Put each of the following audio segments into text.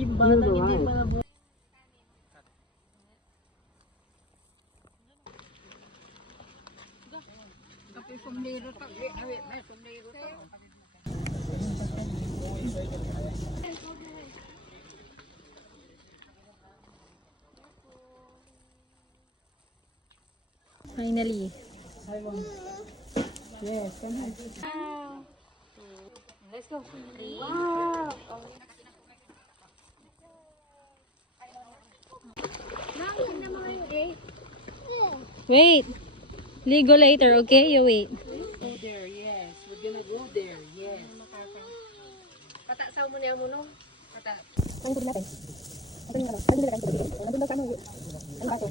yung bata hindi pa na Kapag sumliro to, may sumliro to. Finally. Yes, come on. Let's go. Wow! Wait. Ligo later, okay? You wait. Go there, yes. We're gonna go there, yes. Patasaw mo niya mo, no? Pata. Ang tubig natin. Ang tubig natin. Ang tubig natin. Ang tubig natin. Ang baso.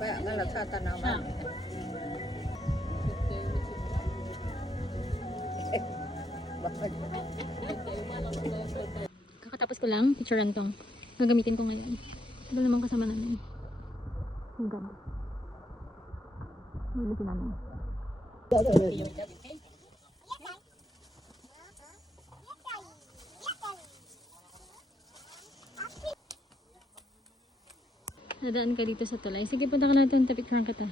Kaya nalagsata naman. Kakatapos ko lang, picturean tong. Gagamitin ko ngayon. Ito naman kasama namin. Hanggang. Ulitin namin. Nadaan ka dito sa tulay. Sige, punta ka natin. Tapicturean kita.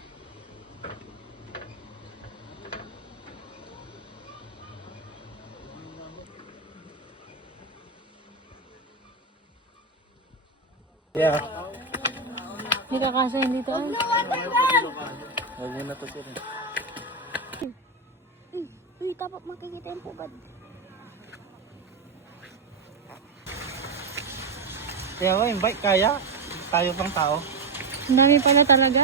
Yeah. Hindi ka kasi dito. Huwag mo na to sir. Uy, kapag makikita yung pugad. Kaya mo, invite kaya. Tayo pang tao. Ang dami pala talaga.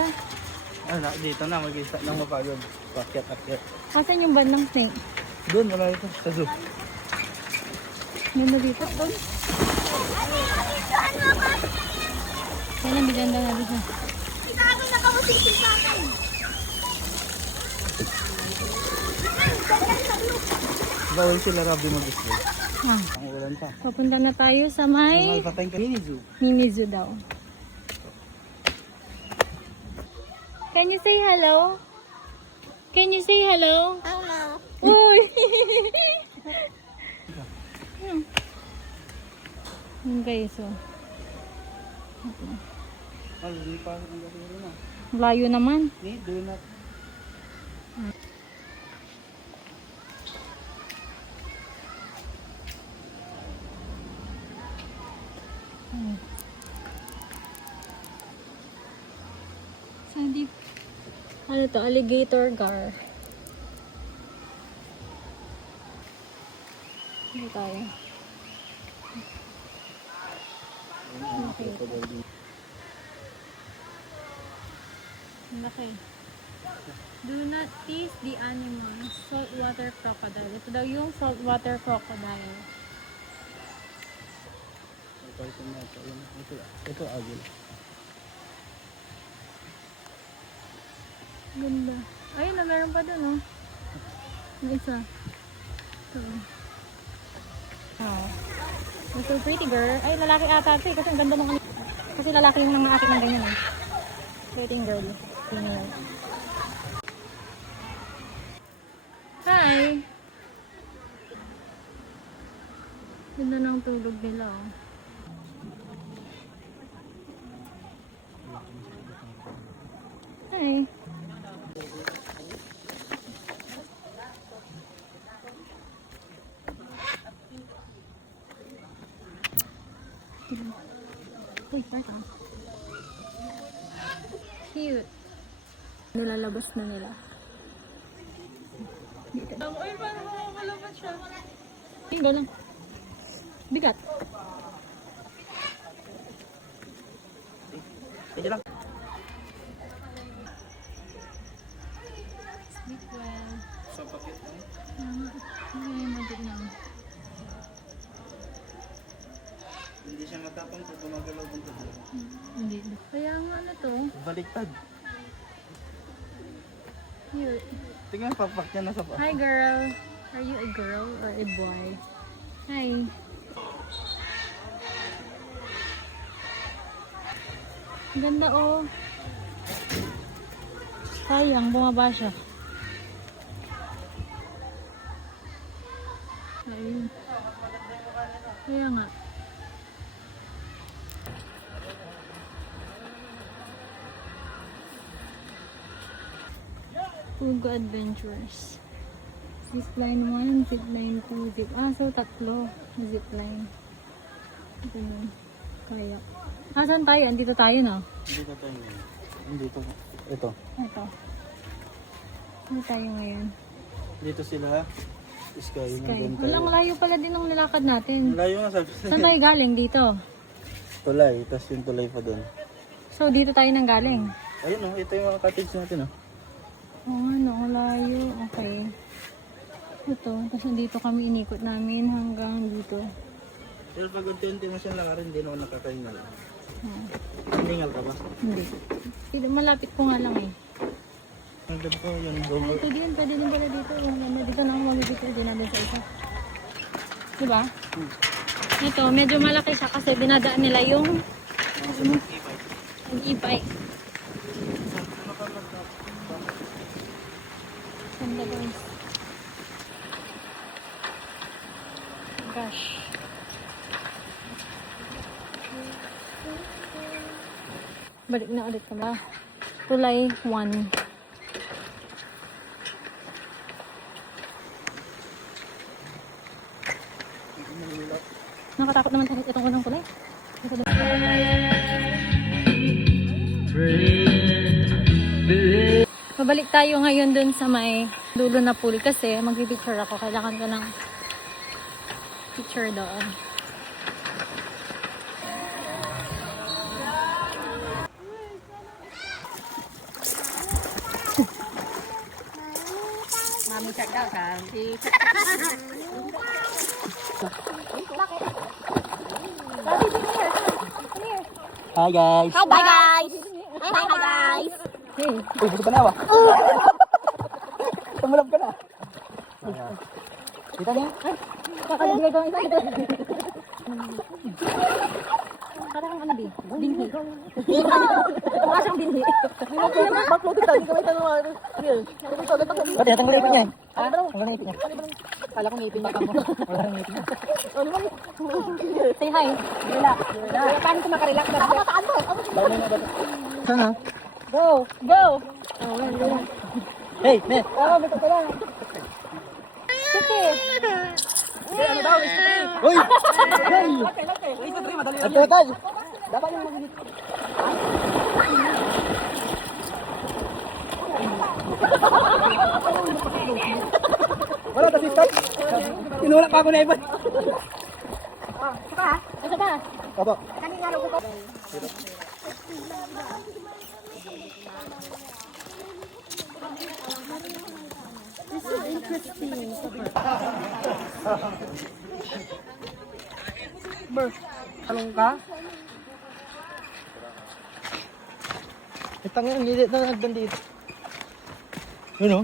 Ano, dito na, mag-isa lang mapagod. Pakyat. Asan yung bandang snake? Doon, wala ito. Sa zoo. Ganda dito. Doon. Yan ang biganda na dito. Ikago na kamusisip sa akin. Bawal sila Rabi mag-display. Ah, Ang ulan pa. papunta na tayo sa may Malpatay ka mini zoo. mini zoo daw. Can you say hello? Can you say hello? Hello. Uy! Yun guys, so. Hindi pa ang gano'n na. Layo naman. Do not. So, hindi... Ano to? Alligator gar. Hindi tayo. Okay. Laki. Do not tease the animals. Saltwater crocodile. Ito daw yung saltwater crocodile. Ito agil. Ganda. Ayun na, meron pa dun, oh. May isa. Ito. Oh. You're so pretty, girl. Ay, lalaki ata ito, eh. Kasi ang ganda ng... Kasi lalaki yung nangaakit ng ganyan, eh. Pretty girl. Female. Hi! Ganda ng tulog nila, oh. Hi! Uy, parang. Cute. Nilalabas na nila. Uy, paano makakalabas siya? Tinggal lang. Bigat. Sige lang. Sleep well. Sa pakit mo. Ay, magod na. Hindi siya matapang kung gumagalaw ng tubo. Hindi. Kaya nga ano to? Baliktad. Cute. Tingnan, papak niya na sa pa. Hi girl. Are you a girl or a boy? Hi. Ganda oh. Sayang, bumaba siya. Ayun. Kaya nga. Pugo Adventures. Zipline 1, zipline 2, so tatlo. Zipline. Ito yun. Kaya. Saan tayo? Andito tayo, no? Dito tayo ngayon. Dito. Ito. Ito. Ano tayo ngayon? Dito sila. Sky. Sky. Nandun tayo. Walang layo pala din ng nilakad natin. Layo nga sabi. Saan tayo galing? Dito. Tulay. Tapos yung tulay pa doon. So, dito tayo nang galing. Ayun oh. Ito yung mga cottage natin oh. Oo nga, no, ang layo. Okay. Ito. Tapos nandito kami inikot namin hanggang dito. Pero pag unti-unti mo siyang lakarin, hindi naman nakakahingal. Hiningal ka ba? Hindi. Malapit ko nga lang eh. Ang ganito yun. Ito din, pwede din pala dito. Dito na ako magigito din namin sa isa. Diba? Ito, medyo malaki siya kasi dinadaan nila yung e-bike. Ganda guys. Gosh. Balik na ulit ka ba? Tulay 1. Nakatakot naman tayo itong unang kulay. Mabalik tayo ngayon dun sa may dulo na pool kasi mag-picture ako. Kailangan ko ng picture doon. Mami check daw sa si Hi guys! Hi guys! Hi guys! Uy, buto ka na ba? Tumulab ka na. Kita niya? Kakalagay ko ang isa ito. Parang ano di? Binhi. Mukha siyang binhi. Baklutin tayo, kamay tanong mga Ba't yatang ngipin niya? Ha? Ang ngipin niya. Kala ko ngipin baka mo. Wala kang ngipin niya. Say hi. Wala. Paano ko makarelax na? Ako mataan mo. Saan ha? Go! Go! Hey, ne! Oo, may ko lang. Sige! Ano daw? Uy! Hey! Ito, Dre, madali Ito, Tal! Dapat yung magigit. Wala, tapos stop. Tinulak pa ako na iba. Ito ba? Opo. Talong ka? Ito nga, ang lilit na nagbandito. Yun o?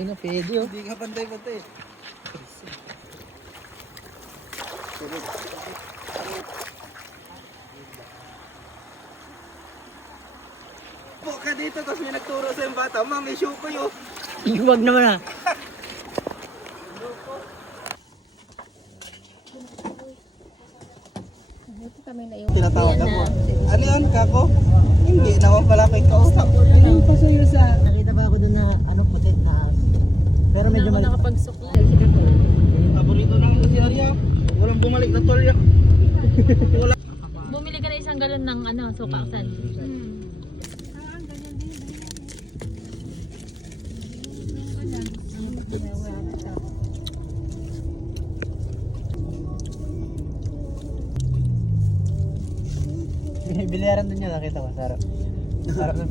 Ina, pwede o. Hindi ka pantay-pantay. Po ka dito, tapos may nagturo sa yung bata. Ma, may show ko yun. Iwag naman ah. Tinatawag ako. Ano yun, kako? Hindi naman pala kay kausap. Anong pasuyo sa... Nakita ba ako dun na ano putit na pero medyo mali. Nakapagsuklay. Paborito na ito si Arya. Walang bumalik na tolya. Bumili ka na isang galon ng ano, sukaksan. Biliaran dun niya nakita ko. Sarap. Sarap ng